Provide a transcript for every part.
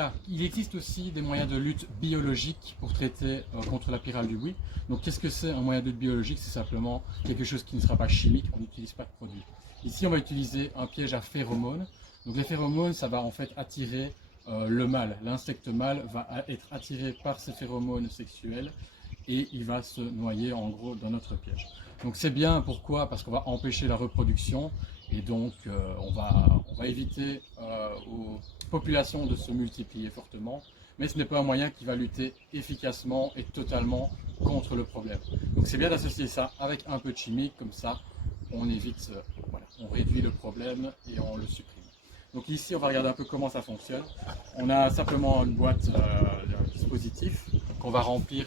voilà, il existe aussi des moyens de lutte biologique pour traiter contre la pyrale du bruit. Donc qu'est-ce que c'est un moyen de lutte biologique? C'est simplement quelque chose qui ne sera pas chimique, on n'utilise pas de produit. Ici on va utiliser un piège à phéromones. Donc les phéromones, ça va en fait attirer le mâle. L'insecte mâle va être attiré par ces phéromones sexuels et il va se noyer en gros dans notre piège. Donc c'est bien, pourquoi? Parce qu'on va empêcher la reproduction et donc on va éviter aux populations de se multiplier fortement, mais ce n'est pas un moyen qui va lutter efficacement et totalement contre le problème. Donc c'est bien d'associer ça avec un peu de chimique, comme ça on évite, voilà, on réduit le problème et on le supprime. Donc ici on va regarder un peu comment ça fonctionne. On a simplement une boîte, un dispositif qu'on va remplir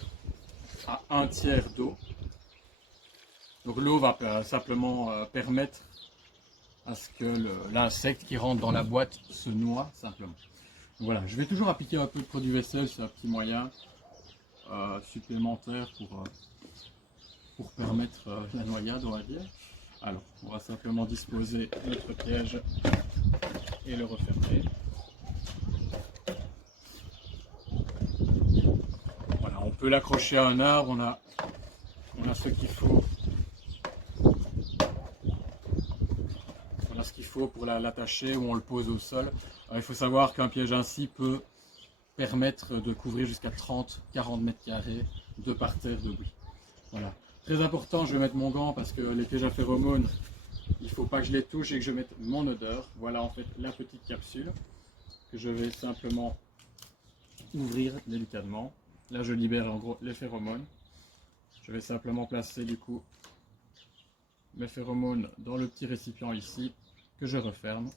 à 1/3 d'eau. Donc l'eau va simplement permettre à ce que l'insecte qui rentre dans la boîte se noie simplement. Donc voilà, je vais toujours appliquer un peu de produit vaisselle, c'est un petit moyen supplémentaire pour permettre la noyade, on va dire. Alors, on va simplement disposer notre piège et le refermer. Voilà, on peut l'accrocher à un arbre, on a ce qu'il faut. Ce qu'il faut pour l'attacher ou on le pose au sol. Alors, il faut savoir qu'un piège ainsi peut permettre de couvrir jusqu'à 30-40 mètres carrés de parterre de bruit. Voilà. Très important, je vais mettre mon gant parce que les pièges à phéromones, il ne faut pas que je les touche et que je mette mon odeur. Voilà en fait la petite capsule que je vais simplement ouvrir délicatement. Là je libère en gros les phéromones. Je vais simplement placer du coup mes phéromones dans le petit récipient ici que je referme.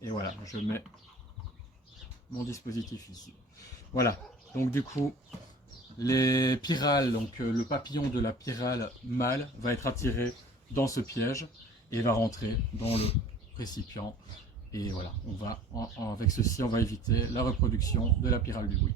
Et voilà, je mets mon dispositif ici. Voilà, donc du coup, les pyrales, donc le papillon de la pyrale mâle va être attiré dans ce piège et va rentrer dans le récipient. Et voilà, avec ceci, on va éviter la reproduction de la pyrale du bruit.